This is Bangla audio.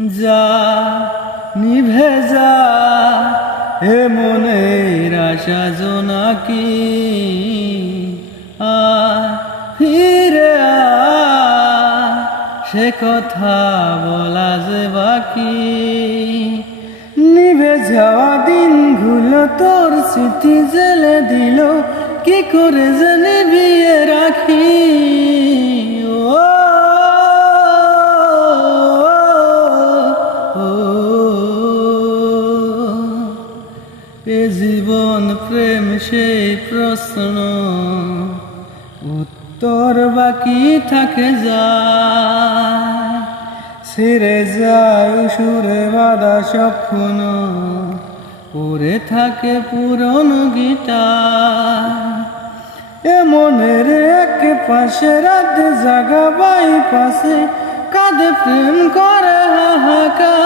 যা নিভে যা হে মনের আশা জোনাকি, ফিরে সে কথা বলা যে বাকি। নিভে যাওয়া দিনগুলো তোর স্মৃতি জেলে দিল, কি করে যে নিভিয়ে রাখি। এ জীবন প্রেম সেই প্রশ্ন, উত্তর বাকি থাকে যায়। ছেড়ে যায় সুরে বাঁধা স্বপ্ন, পড়ে থাকে পুরনো গিটার। এ মনের এক পাশে রাত জাগা বাই পাশে কাঁদে প্রেম করে হাহাকার।